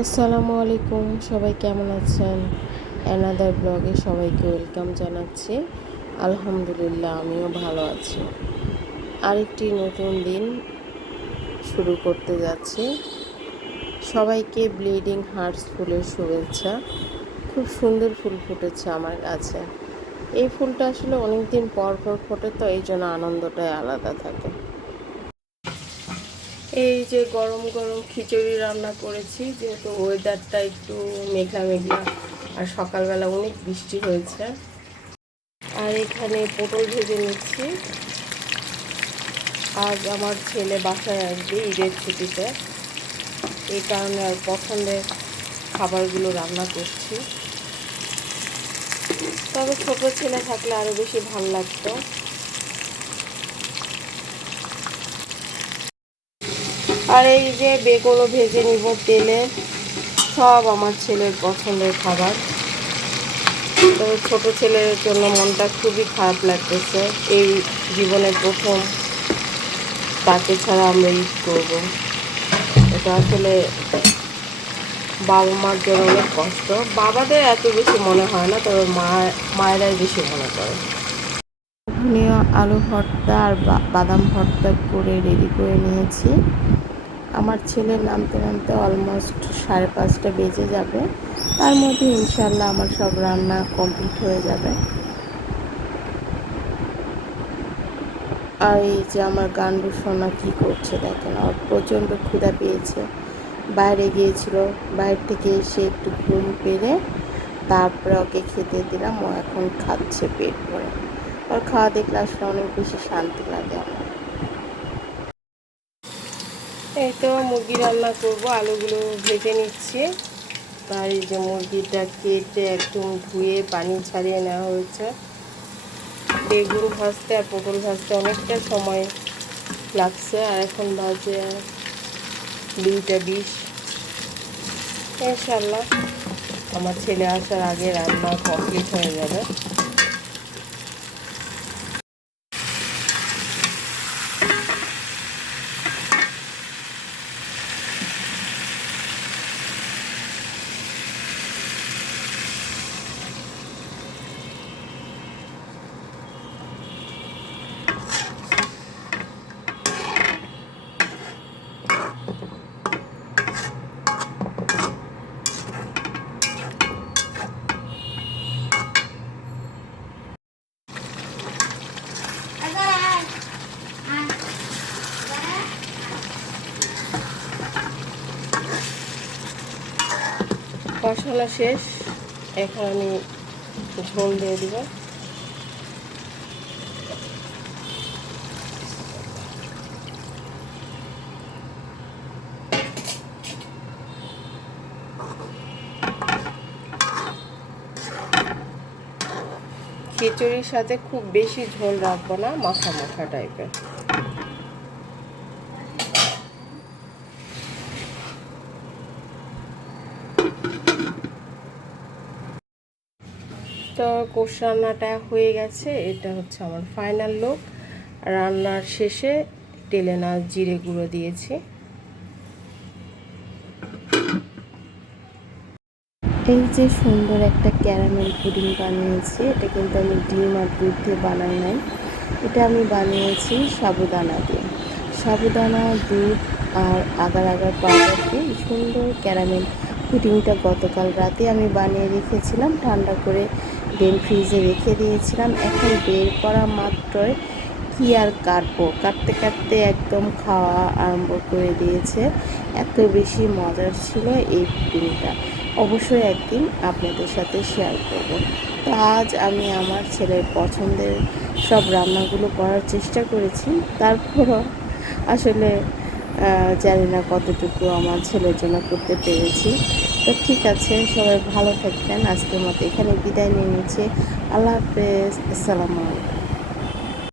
আসসালামু আলাইকুম, সবাই কেমন আছেন? অ্যানাদার ব্লগে সবাইকে ওয়েলকাম জানাচ্ছি। আলহামদুলিল্লাহ, আমিও ভালো আছি। আরেকটি নতুন দিন শুরু করতে যাচ্ছি। সবাইকে ব্লিডিং হার্টস ফুলের শুভেচ্ছা। খুব সুন্দর ফুল ফুটেছে আমার গাছে। এই ফুলটা আসলে অনেক দিন পর পর ফোটে, তো এই জন্য আনন্দটাই আলাদা থাকে। এই যে গরম গরম খিচুড়ি রান্না করেছি, যেহেতু ওয়েদারটা একটু মেঘলা মেঘলা আর সকালবেলা অনেক বৃষ্টি হয়েছে। আর এখানে পটল ভেজে নিচ্ছি। আজ আমার ছেলে বাসায় আসবে ঈদের ছুটিতে, এই কারণে আর পছন্দের খাবারগুলো রান্না করছি। তবে ছোটো ছেলে থাকলে আরও বেশি ভালো লাগতো। আর এই যে বেগুনও ভেজে নিব তেলে। সব আমার ছেলের পছন্দের খাবার। তবে ছোটো ছেলের জন্য মনটা খুবই খারাপ লাগতেছে। এই জীবনে প্রথম তাকে ছাড়া আমরা ঈদ করবো। এটা আসলে বাবা মার জন্য অনেক কষ্ট। বাবাদের এত বেশি মনে হয় না, তবে মায়েরাই বেশি মনে করে। ধনিয়া আলু ভর্তা আর বাদাম ভর্তা করে রেডি করে নিয়েছি। আমার ছেলে নামতে নামতে অলমোস্ট 5:30 বেজে যাবে। তার মধ্যে ইনশাল্লাহ আমার সব রান্না কমপ্লিট হয়ে যাবে। আর এই যে আমার গান্ডু সোনা কী করছে দেখেন, আর প্রচণ্ড ক্ষুধা পেয়েছে। বাইরে গিয়েছিল, বাইরে থেকে এসে একটু ঘুম পেরে তারপরে ওকে খেতে দিলাম। ও এখন খাচ্ছে পেট ভরে। ওর খাওয়া দেখলে আসলে অনেক বেশি শান্তি লাগে আমার। এই তো মুরগি রান্না করব, আলুগুলো ভেজে নিচ্ছি। আর এই যে মুরগিটা কেটে একদম ধুয়ে পানি ছাড়িয়ে নেওয়া হয়েছে। বেগুন ভাজতে আর পটল ভাজতে অনেকটা সময় লাগছে। আর এখন বাজে 2:20। ইনশাল্লাহ আমার ছেলে আসার আগে রান্না কমপ্লিট হয়ে যাবে। কষানো শেষ, এখন আমি ঝোল দিয়ে দিব। খিচুড়ির সাথে খুব বেশি ঝোল রাখবো না, মাখা মাখা টাইপের। তো কোষ রান্নাটা হয়ে গেছে। এটা হচ্ছে আমার ফাইনাল লুক। রান্নার শেষে তেলে না জিরে গুঁড়ো দিয়েছি। এই যে সুন্দর একটা ক্যারামেল পুডিং বানিয়েছি, এটা কিন্তু আমি ডিম আর দুধ দিয়ে বানাই নাই। এটা আমি বানিয়েছি সাবুদানা দিয়ে। সাবুদানা, দুধ আর আগার আগার পাউডার দিয়ে সুন্দর ক্যারামেল পুডিংটা গতকাল রাতে আমি বানিয়ে রেখেছিলাম, ঠান্ডা করে দেন ফ্রিজে রেখে দিয়েছিলাম। এখন বের করা মাত্রই কি আর কাটবো, কাটতে কাটতে একদম খাওয়া আরম্ভ করে দিয়েছে। এত বেশি মজার ছিল এই পুডিংটা। অবশ্যই একদিন আপনাদের সাথে শেয়ার করব। তো আজ আমি আমার ছেলের পছন্দের সব রান্নাগুলো করার চেষ্টা করেছি। তারপরও আসলে জানি না কতটুকু আমার ছেলের জন্য করতে পেরেছি। তো ঠিক আছে, সবাই ভালো থাকবেন। আজকের মতো এখানে বিদায় নিয়ে নিচ্ছি। আল্লাহ হাফেজ, আসসালামু আলাইকুম।